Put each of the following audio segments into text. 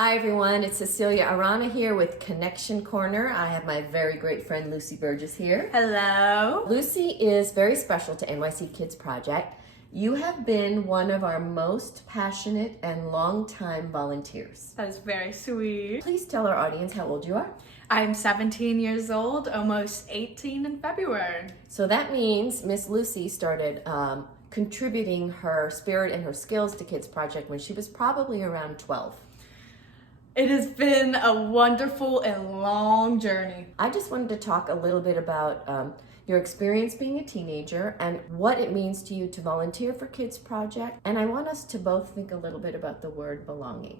Hi everyone, it's Cecilia Arana here with Connection Corner. I have my very great friend Lucy Burgess here. Hello. Lucy is very special to NYC Kids Project. You have been one of our most passionate and long-time volunteers. That is very sweet. Please tell our audience how old you are. I'm 17 years old, almost 18 in February. So that means Miss Lucy started contributing her spirit and her skills to Kids Project when she was probably around 12. It has been a wonderful and long journey. I just wanted to talk a little bit about your experience being a teenager and what it means to you to volunteer for Kids Project. And I want us to both think a little bit about the word belonging.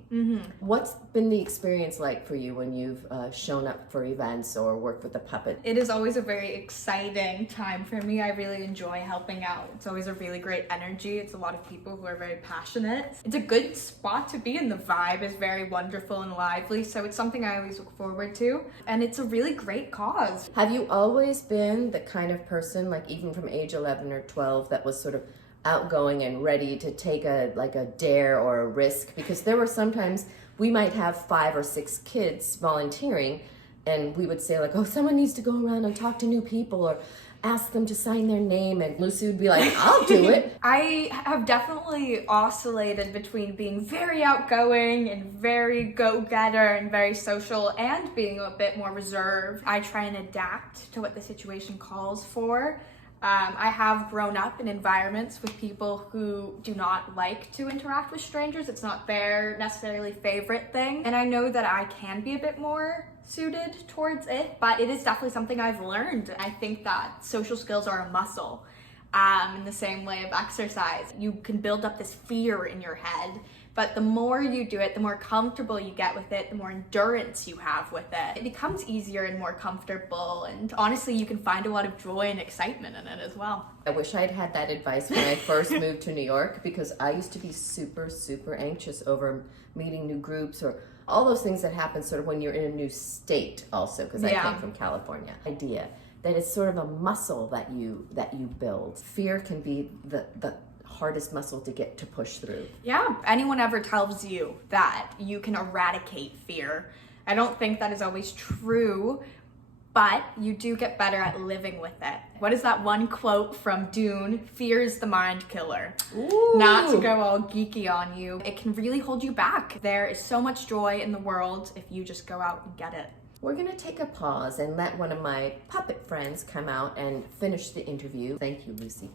What's been the experience like for you when you've shown up for events or worked with the puppet? It is always a very exciting time for me. I really enjoy helping out. It's always a really great energy. It's a lot of people who are very passionate. It's a good spot to be, and the vibe is very wonderful and lively. So it's something I always look forward to. And it's a really great cause. Have you always been the kind of person, like even from age 11 or 12, that was sort of outgoing and ready to take a dare or a risk? Because there were sometimes we might have 5 or 6 kids volunteering and we would say like, oh, someone needs to go around and talk to new people or ask them to sign their name, and Lucy would be like, I'll do it. I have definitely oscillated between being very outgoing and very go-getter and very social and being a bit more reserved. I try and adapt to what the situation calls for. I have grown up in environments with people who do not like to interact with strangers. It's not their necessarily favorite thing. And I know that I can be a bit more suited towards it, but it is definitely something I've learned. I think that social skills are a muscle. In the same way of exercise. You can build up this fear in your head, but the more you do it, the more comfortable you get with it, the more endurance you have with it. It becomes easier and more comfortable, and honestly, you can find a lot of joy and excitement in it as well. I wish I'd had that advice when I first moved to New York, because I used to be super anxious over meeting new groups or all those things that happen sort of when you're in a new state also, because I came from California. Idea that it's sort of a muscle that you build. Fear can be the hardest muscle to get to push through. Yeah, anyone ever tells you that you can eradicate fear, I don't think that is always true, but you do get better at living with it. What is that one quote from Dune? Fear is the mind killer. Ooh. Not to go all geeky on you. It can really hold you back. There is so much joy in the world if you just go out and get it. We're gonna take a pause and let one of my puppet friends come out and finish the interview. Thank you, Lucy.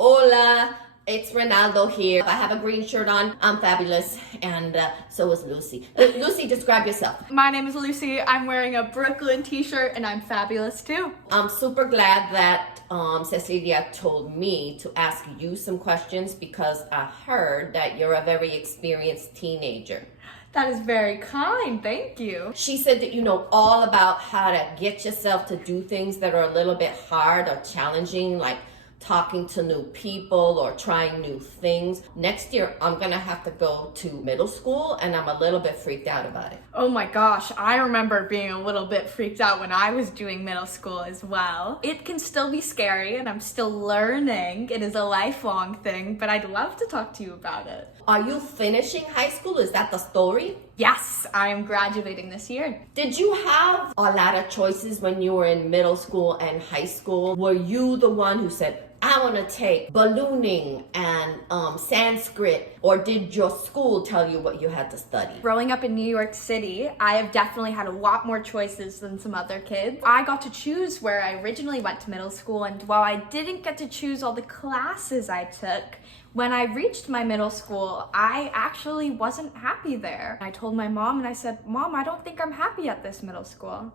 Hola, it's Ronaldo here. I have a green shirt on. I'm fabulous, and so is Lucy. Lucy, describe yourself. My name is Lucy. I'm wearing a Brooklyn t-shirt and I'm fabulous too. I'm super glad that Cecilia told me to ask you some questions because I heard that you're a very experienced teenager. That is very kind, thank you. She said that you know all about how to get yourself to do things that are a little bit hard or challenging, like talking to new people or trying new things. Next year, I'm gonna have to go to middle school and I'm a little bit freaked out about it. Oh my gosh, I remember being a little bit freaked out when I was doing middle school as well. It can still be scary and I'm still learning. It is a lifelong thing, but I'd love to talk to you about it. Are you finishing high school? Is that the story? Yes, I am graduating this year. Did you have a lot of choices when you were in middle school and high school? Were you the one who said, I want to take ballooning and Sanskrit, or did your school tell you what you had to study? Growing up in New York City, I have definitely had a lot more choices than some other kids. I got to choose where I originally went to middle school, and while I didn't get to choose all the classes I took, when I reached my middle school, I actually wasn't happy there. I told my mom and I said, Mom, I don't think I'm happy at this middle school.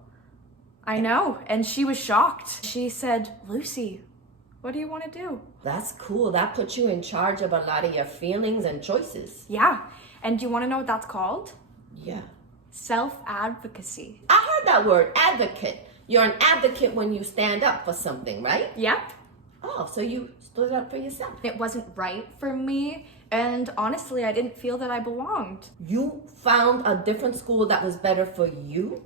I know, and she was shocked. She said, Lucy, what do you want to do? That's cool. That puts you in charge of a lot of your feelings and choices. Yeah, and do you want to know what that's called? Yeah. Self-advocacy. I heard that word, advocate. You're an advocate when you stand up for something, right? Yep. Oh, so you stood up for yourself. It wasn't right for me, and honestly, I didn't feel that I belonged. You found a different school that was better for you?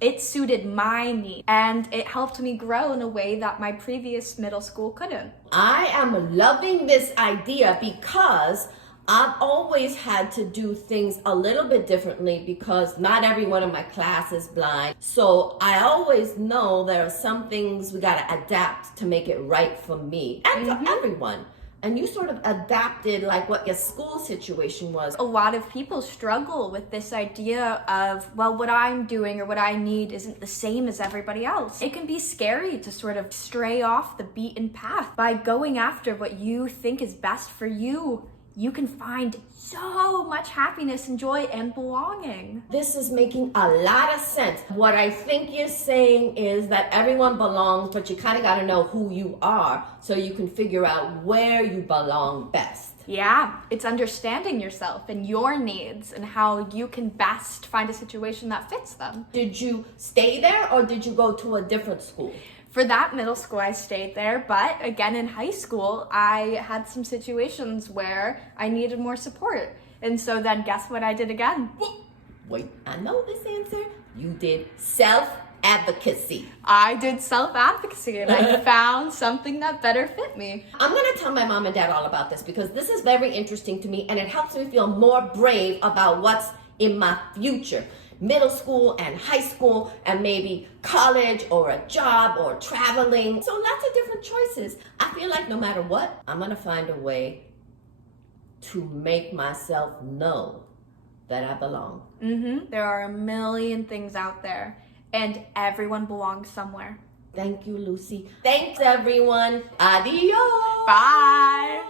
It suited my needs, and it helped me grow in a way that my previous middle school couldn't. I am loving this idea because I've always had to do things a little bit differently because not everyone in my class is blind. So I always know there are some things we got to adapt to make it right for me and for everyone. And you sort of adapted like what your school situation was. A lot of people struggle with this idea of, well, what I'm doing or what I need isn't the same as everybody else. It can be scary to sort of stray off the beaten path. By going after what you think is best for you, you can find so much happiness and joy and belonging. This is making a lot of sense. What I think you're saying is that everyone belongs, but you kind of got to know who you are so you can figure out where you belong best. Yeah, it's understanding yourself and your needs and how you can best find a situation that fits them. Did you stay there or did you go to a different school? For that middle school, I stayed there, but again in high school, I had some situations where I needed more support. And so then guess what I did again? Wait, I know this answer. You did self-advocacy. I did self-advocacy and I found something that better fit me. I'm going to tell my mom and dad all about this because this is very interesting to me and it helps me feel more brave about what's in my future. Middle school and high school and maybe college or a job or traveling. So lots of different choices. I feel like no matter what, I'm going to find a way to make myself know that I belong. There are a million things out there and everyone belongs somewhere. Thank you, Lucy. Thanks, everyone. Adios. Bye.